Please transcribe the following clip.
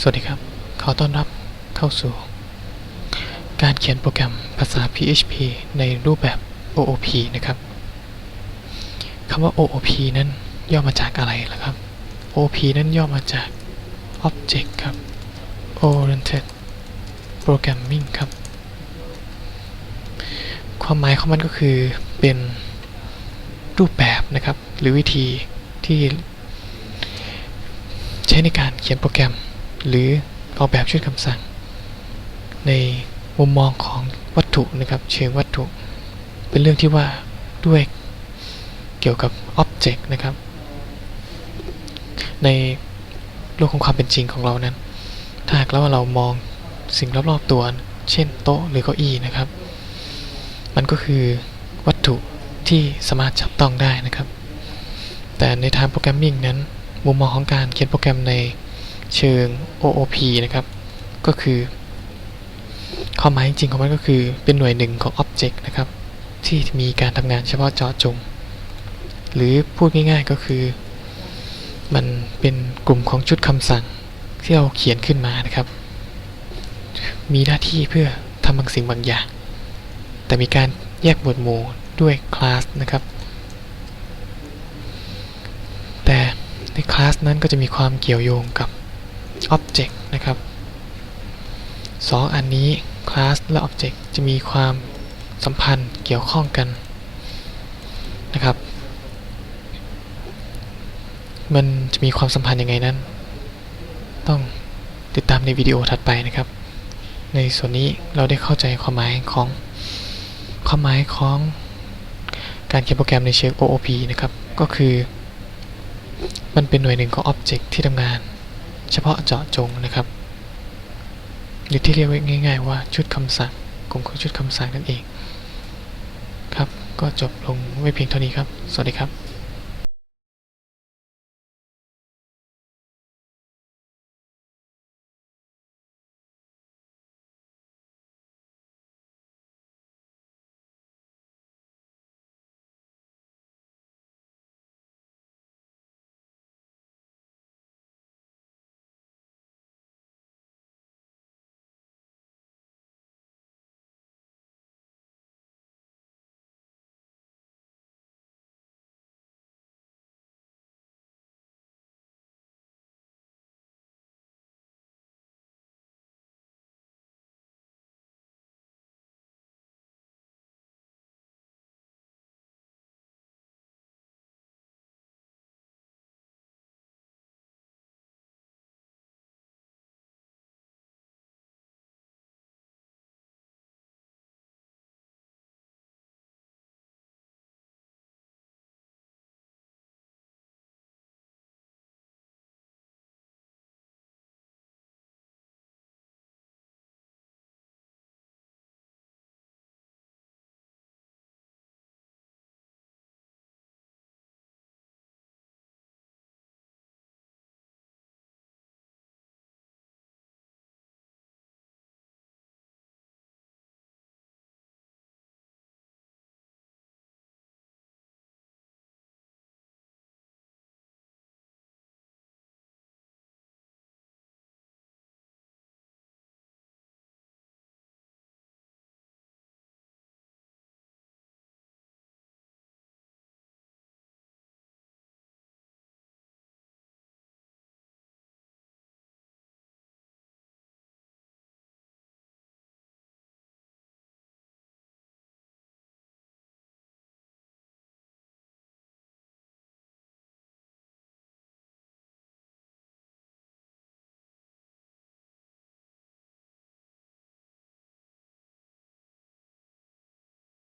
สวัสดีครับ ขอต้อนรับเข้าสู่ การเขียนโปรแกรมภาษา PHP ในรูปแบบ OOP นะครับคำว่า OOP นั้นย่อมาจากอะไรล่ะครับ OOP นั้นย่อมาจาก Object ครับ Oriented Programming ครับ ความหมายของมันก็คือเป็นรูปแบบนะครับ หรือวิธีที่ใช้ในการเขียนโปรแกรม หรือออกแบบชุดคำสั่ง ในมุมมองของวัตถุนะครับเชิงวัตถุ เป็นเรื่องที่ว่าด้วยเกี่ยวกับ Object นะครับ ในโลกของความเป็นจริงของเรานั้น ถ้าหากแล้วเรามองสิ่งรอบๆตัว เช่นโต๊ะหรือเก้าอี้นะครับ มันก็คือวัตถุที่สามารถจับต้องได้นะครับ แต่ในทางโปรแกรมมิ่งนั้น มุมมองของการเขียนโปรแกรมใน เชิง OOP นะครับ ก็คือความหมายจริงของมันก็คือเป็นหน่วยหนึ่งของ Object นะครับ ที่มีการทำงานเฉพาะเจาะจง หรือพูดง่ายๆก็คือ มันเป็นกลุ่มของชุดคำสั่งที่เราเขียนขึ้นมานะครับ มีหน้าที่เพื่อทำบางสิ่งบางอย่าง แต่มีการแยกหมวดหมู่ด้วยคลาสนะครับ แต่ในคลาสนั้นก็จะมีความเกี่ยวโยงกับ Object นะครับสองอันนี้คลาสและ Object จะมีความสัมพันธ์เกี่ยวข้องกันนะครับ มันจะมีความสัมพันธ์ยังไงนั้น ต้องติดตามในวิดีโอถัดไปนะครับ ในส่วนนี้เราได้เข้าใจความหมายของความหมายของการเขียนโปรแกรมในเชิง OOP นะครับ ก็คือ มันเป็นหน่วยหนึ่งของ Object ที่ทำงาน เฉพาะเจาะจงนะครับ หรือที่เรียกง่าย ๆ ว่าชุดคำสั่งกลุ่มของชุดคำสั่งนั่นเอง ครับ ก็จบลงไว้เพียงเท่านี้ครับ สวัสดีครับ